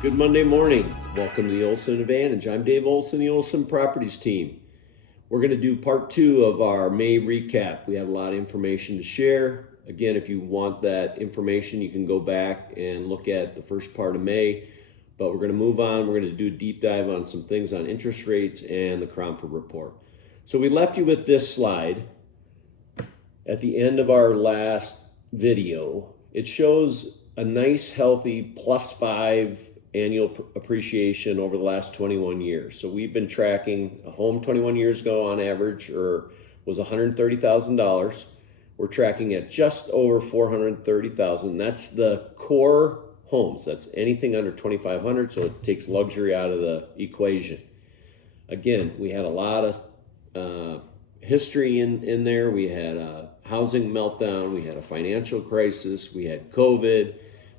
Good Monday morning. Welcome to the Olson Advantage. I'm Dave Olson, the Olson Properties Team. We're going to do part 2 of our May recap. We have a lot of information to share. Again, if you want that information, you can go back and look at the first part of May. But we're going to move on. We're going to do a deep dive on some things on interest rates and the Cromford report. So we left you with this slide at the end of our last video. It shows a nice, healthy +5 annual appreciation over the last 21 years. So we've been tracking a home 21 years ago on average was $130,000. We're tracking at just over $430,000. That's the core homes. That's anything under 2,500, so it takes luxury out of the equation. Again, we had a lot of history in there. We had a housing meltdown. We had a financial crisis. We had COVID.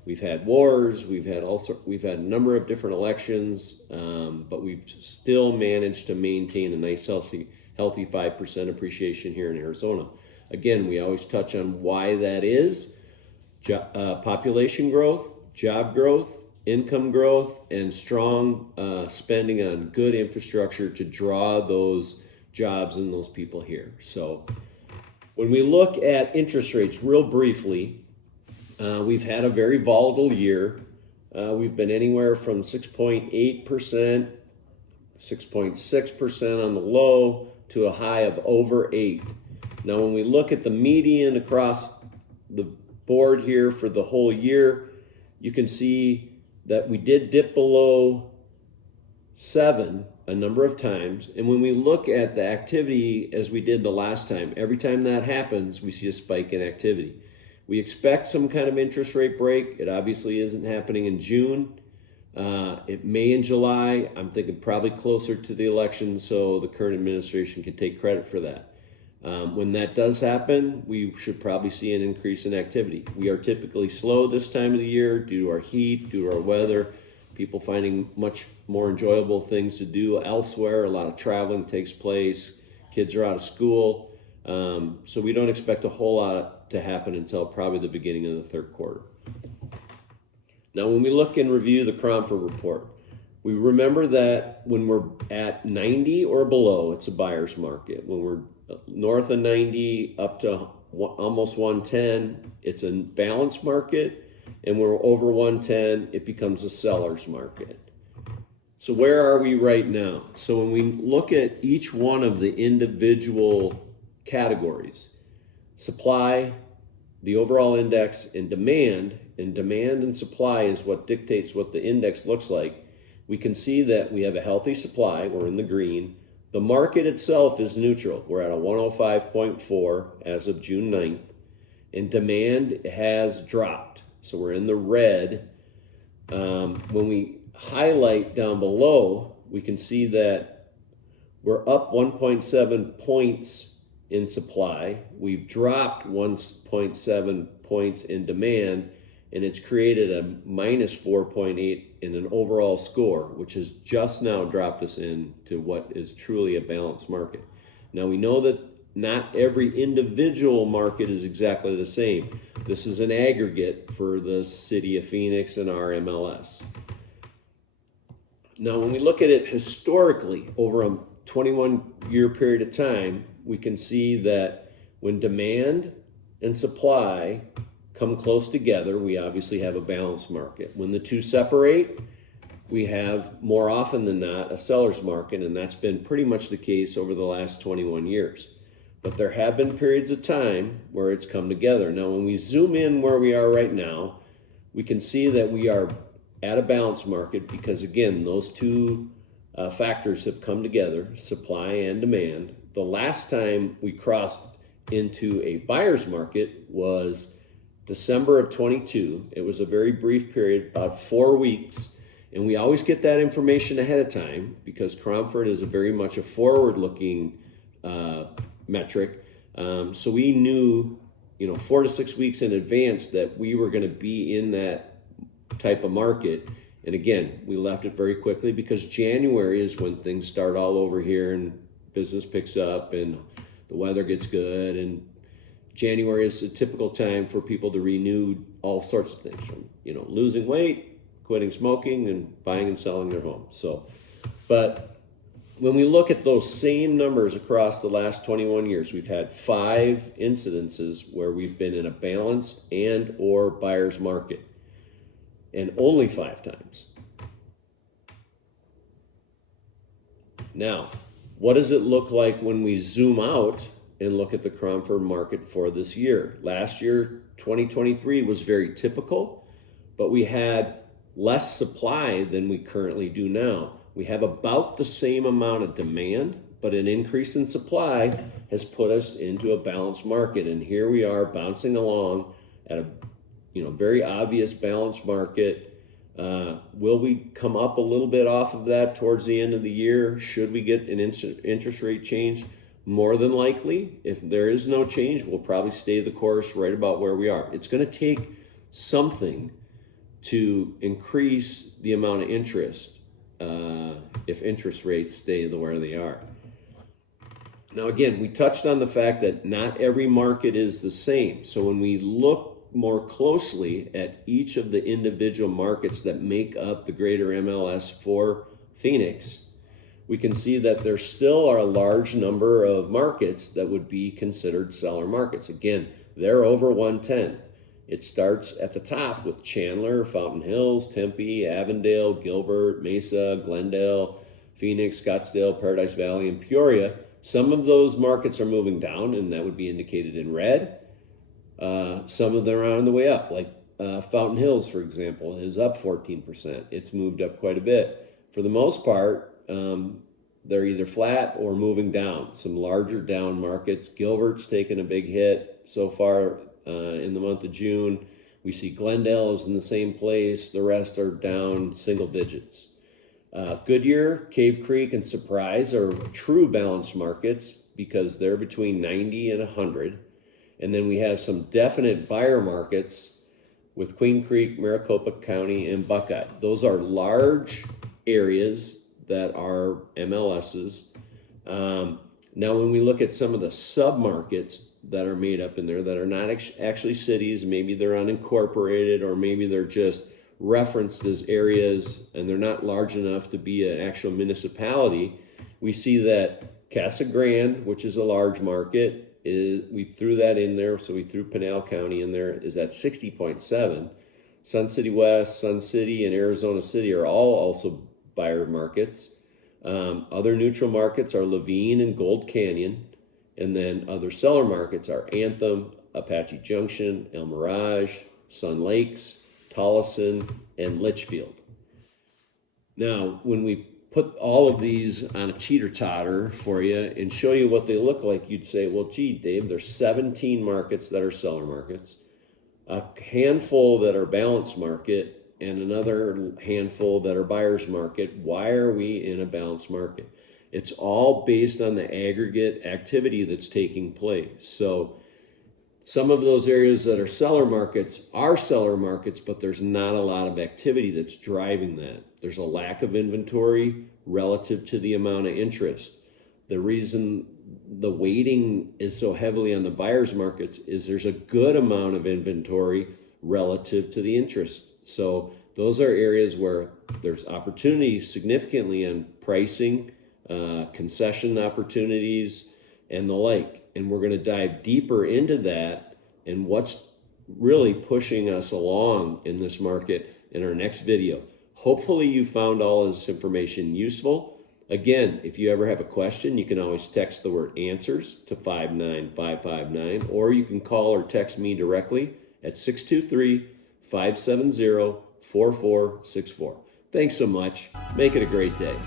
We've had wars, we've had a number of different elections, but we've still managed to maintain a nice healthy 5% appreciation here in Arizona. Again, we always touch on why that is. Population growth, job growth, income growth, and strong spending on good infrastructure to draw those jobs and those people here. So when we look at interest rates real briefly, we've had a very volatile year. We've been anywhere from 6.8%, 6.6% on the low to a high of over 8. Now, when we look at the median across the board here for the whole year, you can see that we did dip below 7 a number of times. And when we look at the activity as we did the last time, every time that happens, we see a spike in activity. We expect some kind of interest rate break. It obviously isn't happening in June. It may in July. I'm thinking probably closer to the election, so the current administration can take credit for that. When that does happen, we should probably see an increase in activity. We are typically slow this time of the year due to our heat, due to our weather, people finding much more enjoyable things to do elsewhere. A lot of traveling takes place. Kids are out of school. So we don't expect a whole lot to happen until probably the beginning of the third quarter. Now, when we look and review the Cromford report, we remember that when we're at 90 or below, it's a buyer's market. When we're north of 90 up to almost 110, it's a balanced market. And when we're over 110, it becomes a seller's market. So where are we right now? So when we look at each one of the individual categories, supply, the overall index, and demand and supply is what dictates what the index looks like. We can see that we have a healthy supply, we're in the green. The market itself is neutral. We're at a 105.4 as of June 9th, and demand has dropped. So we're in the red. When we highlight down below, we can see that we're up 1.7 points in supply. We've dropped 1.7 points in demand, and it's created a minus 4.8 in an overall score, which has just now dropped us into what is truly a balanced market. Now, we know that not every individual market is exactly the same. This is an aggregate for the city of Phoenix and our MLS. Now, when we look at it historically over a 21-year period of time, we can see that when demand and supply come close together, we obviously have a balanced market. When the two separate, we have more often than not a seller's market, and that's been pretty much the case over the last 21 years. But there have been periods of time where it's come together. Now, when we zoom in where we are right now, we can see that we are at a balanced market because, again, those two factors have come together, supply and demand. The last time we crossed into a buyer's market was December of 22. It was a very brief period, about 4 weeks. And we always get that information ahead of time because Cromford is very much a forward-looking metric. So we knew, 4 to 6 weeks in advance that we were going to be in that type of market. And again, we left it very quickly because January is when things start all over here and business picks up and the weather gets good. And January is a typical time for people to renew all sorts of things from, losing weight, quitting smoking and buying and selling their home. So, but when we look at those same numbers across the last 21 years, we've had 5 incidences where we've been in a balanced and or buyer's market, and only 5 times. Now, what does it look like when we zoom out and look at the Cromford market for this year? Last year, 2023, was very typical, but we had less supply than we currently do now. We have about the same amount of demand, but an increase in supply has put us into a balanced market. And here we are bouncing along at a very obvious balanced market. Will we come up a little bit off of that towards the end of the year? Should we get an interest rate change? More than likely. If there is no change, we'll probably stay the course right about where we are. It's going to take something to increase the amount of interest if interest rates stay where they are. Now, again, we touched on the fact that not every market is the same. So when we look more closely at each of the individual markets that make up the greater MLS for Phoenix, we can see that there still are a large number of markets that would be considered seller markets. Again, they're over 110. It starts at the top with Chandler, Fountain Hills, Tempe, Avondale, Gilbert, Mesa, Glendale, Phoenix, Scottsdale, Paradise Valley, and Peoria. Some of those markets are moving down, and that would be indicated in red. Some of them are on the way up, like Fountain Hills, for example, is up 14%. It's moved up quite a bit. For the most part, they're either flat or moving down. Some larger down markets. Gilbert's taken a big hit so far in the month of June. We see Glendale is in the same place. The rest are down single digits. Goodyear, Cave Creek, and Surprise are true balanced markets because they're between 90 and 100. And then we have some definite buyer markets with Queen Creek, Maricopa County, and Buckeye. Those are large areas that are MLSs. Now, when we look at some of the sub-markets that are made up in there that are not actually cities, maybe they're unincorporated, or maybe they're just referenced as areas and they're not large enough to be an actual municipality, we see that Casa Grande, which is a large market, we threw that in there, so we threw Pinal County in there, is at 60.7. Sun City West, Sun City, and Arizona City are all also buyer markets. Other neutral markets are Levine and Gold Canyon, and then other seller markets are Anthem, Apache Junction, El Mirage, Sun Lakes, Tolleson, and Litchfield. Now, when we put all of these on a teeter-totter for you and show you what they look like, you'd say, well, gee, Dave, there's 17 markets that are seller markets, a handful that are balanced market, and another handful that are buyer's market. Why are we in a balanced market? It's all based on the aggregate activity that's taking place. So some of those areas that are seller markets, but there's not a lot of activity that's driving that. There's a lack of inventory relative to the amount of interest. The reason the weighting is so heavily on the buyer's markets is there's a good amount of inventory relative to the interest. So those are areas where there's opportunity significantly on pricing, concession opportunities, and the like. And we're going to dive deeper into that and what's really pushing us along in this market in our next video. Hopefully you found all of this information useful. Again, if you ever have a question, you can always text the word answers to 59559, or you can call or text me directly at 623-570-4464. Thanks so much. Make it a great day.